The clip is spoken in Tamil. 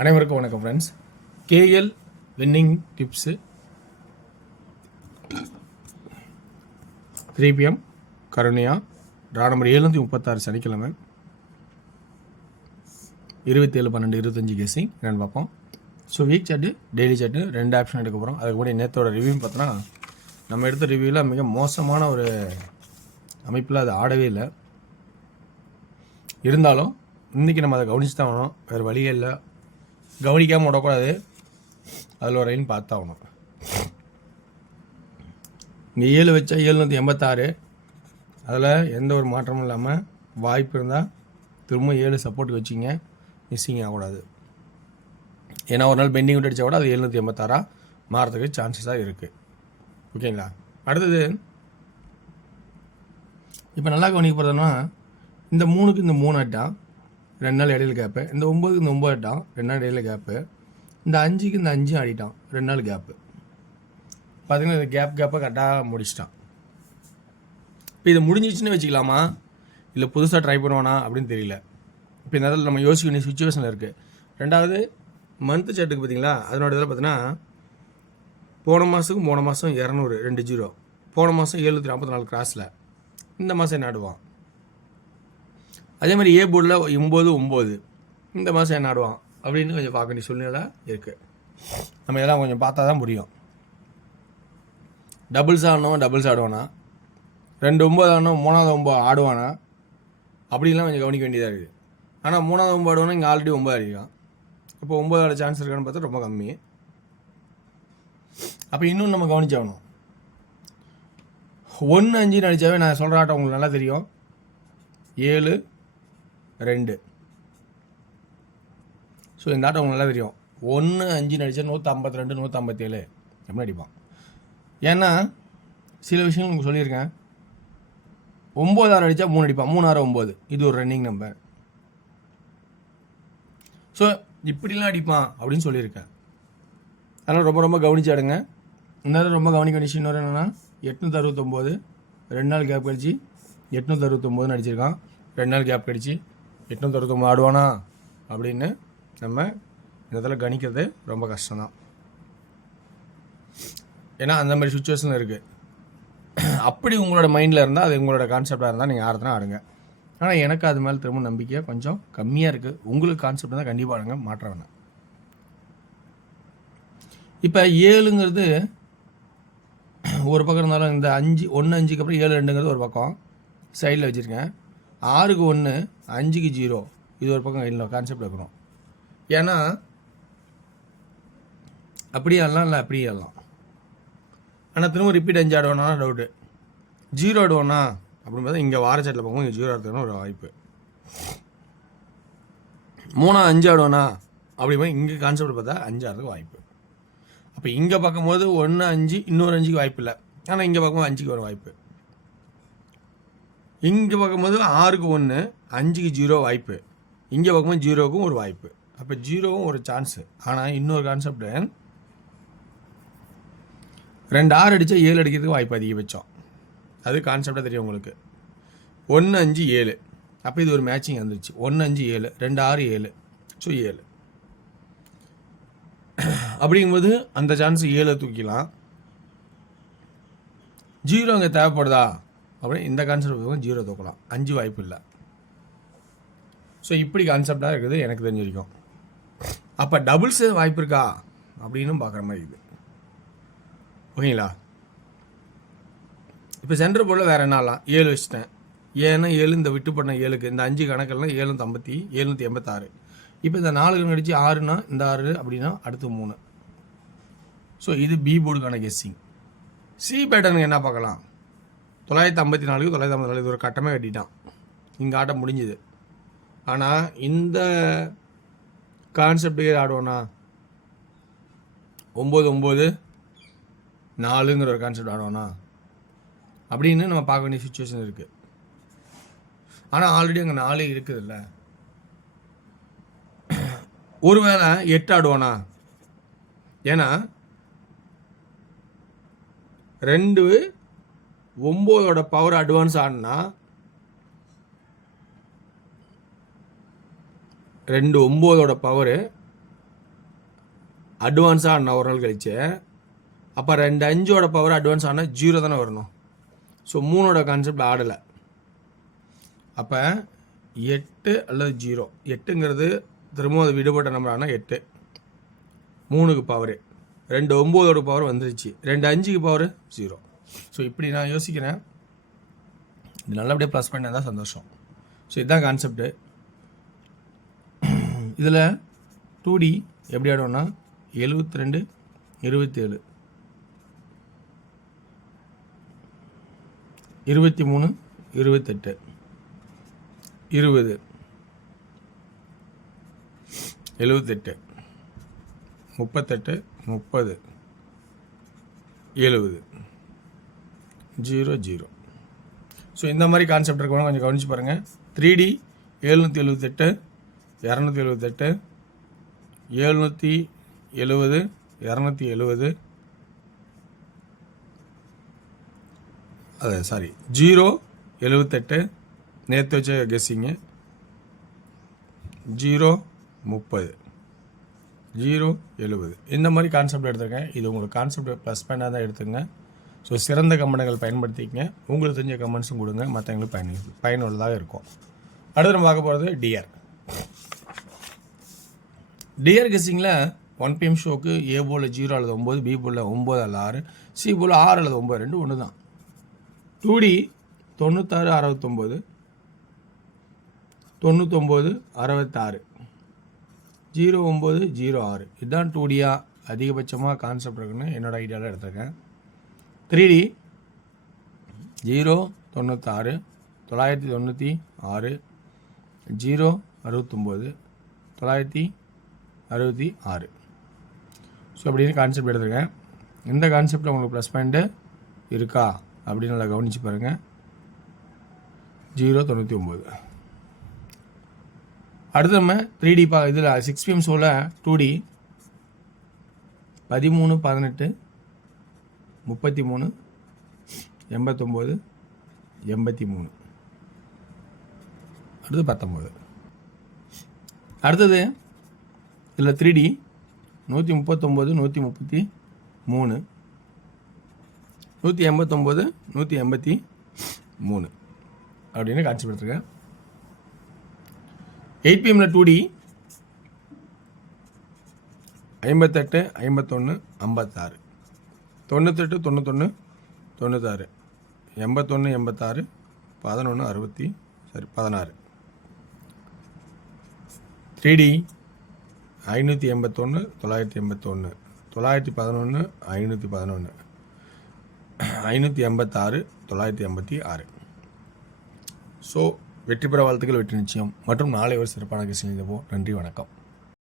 அனைவருக்கும் வணக்கம் friends. KL winning tips 3 PM Karunya draw number 736 சனிக்கிழமை 27/12/25 கேசிங் என்னென்னு பார்ப்போம். So week chart daily chart 2 option எடுக்க போகிறோம். அதுக்கு கூட நேற்றோட ரிவ்யூ பார்த்தோன்னா நம்ம எடுத்த ரிவ்யூவில் மிக மோசமான ஒரு அமைப்பில் அது ஆடவே இல்லை. இருந்தாலும் இன்றைக்கி நம்ம அதை கவனிச்சு தான் ஆகணும், வேறு வழியே இல்லை. கவனிக்காமல் விடக்கூடாது, அதில் ஒரு லைன் பார்த்தாகணும். இங்கே 7 வச்சா 786, அதில் எந்த ஒரு மாற்றமும் இல்லாமல் வாய்ப்பு இருந்தால் திரும்ப 7 சப்போர்ட்டுக்கு வச்சிங்க, மிஸ்ஸிங் ஆகக்கூடாது. ஏன்னா ஒரு நாள் பெண்டிங் விட்டு அடித்தா கூட அது 786 மாறதுக்கு சான்சஸாக இருக்குது. ஓகேங்களா? அடுத்தது இப்போ நல்லா கவனிக்க போகிறதுனா இந்த 3க்கு இந்த 3 ஆட்டான் 2 நாள் இடையில கேப்பு, இந்த 9க்கு இந்த 9 ஆட்டான் 2 நாள் இடையில கேப்பு, இந்த 5க்கு இந்த 5 ஆடிட்டான் 2 நாள் கேப்பு. பார்த்தீங்கன்னா இது கேப்பை கரெக்டாக முடிச்சிட்டான். இப்போ இது முடிஞ்சிச்சுன்னு வச்சுக்கலாமா, இல்லை புதுசாக ட்ரை பண்ணுவானா அப்படின்னு தெரியல. இப்போ இந்த இடத்துல நம்ம யோசிக்க வேண்டிய சுச்சுவேஷனில் இருக்குது. ரெண்டாவது மந்த்து சார்ட்டுக்கு பார்த்தீங்களா, அதனோட இதில் பார்த்தீங்கன்னா போன மாதம் 200 2 0, போன மாதம் 744 கிராஸில், இந்த மாதம் என்ன ஆடுவான். அதே மாதிரி ஏ போர்டில் 9 இந்த மாதம் என்ன ஆடுவான் அப்படின்னு கொஞ்சம் பார்க்க வேண்டிய சூழ்நிலை இருக்குது. நம்ம இதெல்லாம் கொஞ்சம் பார்த்தா தான் புரியும். டபுள்ஸ் ஆடுவானா, 2 9 ஆடணும், 3வது 9 ஆடுவானா அப்படின்லாம் கொஞ்சம் கவனிக்க வேண்டியதாக இருக்குது. ஆனால் 3வது 9 ஆடுவானா இங்கே ஆல்ரெடி 9 அடிக்கலாம். இப்போ 9 ஆட சான்ஸ் இருக்கான்னு பார்த்தா ரொம்ப கம்மி. அப்போ இன்னும் நம்ம கவனிச்சாகணும். 1 5 அடித்தாவே நான் சொல்கிற ஆட்டம் உங்களுக்கு நல்லா தெரியும். 7 2. ஸோ இந்த ஆட்டம் உங்களுக்கு நல்லா தெரியும். 1 5 அடித்தா 152 157 எப்படி அடிப்பான். ஏன்னா சில விஷயங்கள் உங்களுக்கு சொல்லியிருக்கேன். 9 6 அடித்தா 3 அடிப்பான், 3 6 9, இது ஒரு ரன்னிங் நம்பர். ஸோ இப்படிலாம் அடிப்பான் அப்படின்னு சொல்லியிருக்கேன். அதனால் ரொம்ப ரொம்ப கவனிச்சாடுங்க. இந்த ரொம்ப கவனிக்க வேண்டிய இன்னொரு என்னென்னா 869 2 நாள் கேப் கழிச்சு 869 அடிச்சிருக்கான். 2 நாள் கேப் கழிச்சு 869 ஆடுவானா அப்படின்னு நம்ம இந்த இடத்துல கணிக்கிறது ரொம்ப கஷ்டம்தான். ஏன்னா அந்த மாதிரி சுச்சுவேஷன் இருக்குது. அப்படி உங்களோட மைண்டில் இருந்தால், அது உங்களோட கான்செப்டாக இருந்தால் நீங்கள் ஆடுறதுனா ஆடுங்க. ஆனால் எனக்கு அது மேலே திரும்ப நம்பிக்கை கொஞ்சம் கம்மியாக இருக்குது. உங்களுக்கு கான்செப்ட் தான் கண்டிப்பாக ஆடுங்க, மாற்ற வேணாம். இப்போ 7ங்கிறது ஒரு பக்கம் இருந்தாலும் இந்த 1 5க்கு அப்புறம் 7 2ங்கிறது ஒரு பக்கம் சைடில் வச்சுருக்கேன். 6க்கு 1 5க்கு 0 இது ஒரு பக்கம் இல்லை கான்செப்ட் இருக்கணும். ஏன்னா அப்படியே ஆடலாம், இல்லை அப்படியே ஆடலாம். ஆனால் திரும்ப ரிப்பீட் 5 ஆடுவானா டவுட்டு. 0 ஆடுவானா அப்படின்னு பார்த்தா இங்கே வாரச்சட்டில் பார்க்கும்போது இங்கே 0 ஆடுறதுன்னு ஒரு வாய்ப்பு. 3 5 ஆடுவானா அப்படி போய் இங்கே கான்செப்ட் பார்த்தா 5 ஆடுறதுக்கு வாய்ப்பு. அப்போ இங்கே பார்க்கும்போது 1 5 இன்னொரு 5க்கு வாய்ப்பு இல்லை. ஆனால் இங்கே பார்க்கும்போது 5க்கு ஒரு வாய்ப்பு. இங்கே பார்க்கும்போது 6க்கு 1 5க்கு 0 வாய்ப்பு. இங்கே பார்க்கும்போது 0க்கும் ஒரு வாய்ப்பு. அப்போ 0வும் ஒரு சான்ஸு. ஆனால் இன்னொரு கான்செப்டு 2 6 அடித்தா 7 அடிக்கிறதுக்கு வாய்ப்பு அதிகபட்சம். அது கான்செப்டாக தெரியும் உங்களுக்கு. 1 5 7, அப்போ இது ஒரு மேட்சிங் வந்துருச்சு. 1 5 7 2 6 7, ஸோ 7 அப்படிங்கும்போது அந்த சான்ஸ் 7 தூக்கிலாம். 0 அங்கே தேவைப்படுதா அப்படின்னு இந்த கான்செப்ட் 0 தூக்கலாம். 5 வாய்ப்பு இல்லை. ஸோ இப்படி கான்செப்டாக இருக்குது எனக்கு தெரிஞ்ச வரைக்கும். அப்போ டபுள்ஸ் வாய்ப்பு இருக்கா அப்படின்னு பார்க்குற மாதிரி இருக்குது. ஓகேங்களா? இப்போ சென்டர் போர்டில் வேறு என்னலாம் 7 வச்சுட்டேன். ஏன்னா 7 இந்த விட்டு பண்ண 7க்கு இந்த 5 கணக்கெல்லாம் 786. இப்போ இந்த 4 கணக்கு அடித்து 6னா இந்த 6 அப்படின்னா அடுத்து 3. ஸோ இது பி போர்டுக்கான கெஸ்ஸிங். சி பேட்டர்னுக்கு என்ன பார்க்கலாம். 954க்கு 954 இது ஒரு கட்டமே கட்டிட்டான். இங்கே ஆட்டம் முடிஞ்சுது. ஆனால் இந்த கான்செப்டுக்கு ஆடுவோன்னா 9 9 4ங்கிற ஒரு கான்செப்ட் ஆடுவோன்னா அப்படின்னு நம்ம பார்க்க வேண்டிய சுச்சுவேஷன் இருக்குது. ஆனால் ஆல்ரெடி அங்கே 4 இருக்குது இல்லை. ஒருவேளை 8 ஆடுவானா, ஏன்னா 2 9ஓட பவர் அட்வான்ஸ் ஆடினா 2 9ஓட பவரு அட்வான்ஸாக ஆடினா ஒரு நாள் கழிச்சு, அப்போ 2 5ஓட பவர் அட்வான்ஸ் ஆனால் 0 தானே வரணும். ஸோ 3ஓட கான்செப்ட் ஆடலை. அப்போ 8 அல்லது 0, 8ங்கிறது திரும்பவும் அது விடுபட்ட நம்பர் ஆனால் 8, 3க்கு பவரு, 2 9ஓட பவர் வந்துருச்சு, 2 5க்கு பவர் 0. ஸோ இப்படி நான் யோசிக்கிறேன். இது நல்லபடியாக ப்ளஸ் பண்ண தான் சந்தோஷம். ஸோ இதுதான் கான்செப்டு. இதில் 2D எப்படி ஆடுவோம்னா 72 27 23 28 20 78 38 30 70 0 0. ஸோ இந்த மாதிரி கான்செப்ட் இருக்கணும், கொஞ்சம் கவனிச்சு பாருங்கள். 3D 778 278 770 270, அது சாரி 0 78 நேற்று வச்ச கெஸ்ஸிங்கு, 0 30 0 70, இந்த மாதிரி கான்செப்ட் எடுத்துருக்கேன். இது உங்களுக்கு கான்செப்ட் ப்ளஸ் பண்ணால் தான் எடுத்துங்க. ஸோ சிறந்த கமெண்ட்கள் பயன்படுத்திக்கங்க. உங்களுக்கு தெரிஞ்ச கமெண்ட்ஸும் கொடுங்க, மற்றவங்களுக்கு பயனுள்ளதாக இருக்கும். அடுத்து நம்ம பார்க்க போகிறது டிஆர். டிஆர் கெஸ்ஸிங்கில் 1 PM ஷோக்கு ஏ போல் 0 அல்லது 9, பி போல் 9 அல்லது 6, சி போல் 6 அல்லது 9, ரெண்டும் ஒன்று தான். 2D 96 69 99 66 09 06, இதுதான் 2Dயாக அதிகபட்சமாக கான்செப்ட் இருக்குன்னு என்னோட ஐடியாவில் எடுத்திருக்கேன். 3D 0 96 996 0 69 966. ஸோ அப்படின்னு கான்செப்ட் எடுத்துருக்கேன். இந்த கான்செப்டில் உங்களுக்கு ப்ளஸ் பாயிண்ட்டு இருக்கா அப்படின்னு நல்லா கவனித்து பாருங்கள். 0 99. அடுத்து நம்ம 3D இதில் 6 PM ஷோவில் 2D 13 18 33 89 83, அடுத்து 19. அடுத்தது இதில் 3D 139 133 189 183 அப்படின்னு கான்செப்ட் எடுத்துருக்கேன். 8 PMல 2D 58 51 56 98 91 96 81 86 11 60 16. 3D 581 981 911 511 586 986. ஸோ வெற்றி பெற வாழ்த்துக்கள், வெற்றி நிச்சயம் மற்றும் நாளை ஒரு சிறப்பான கெஸ்ஸிங். நன்றி, வணக்கம்.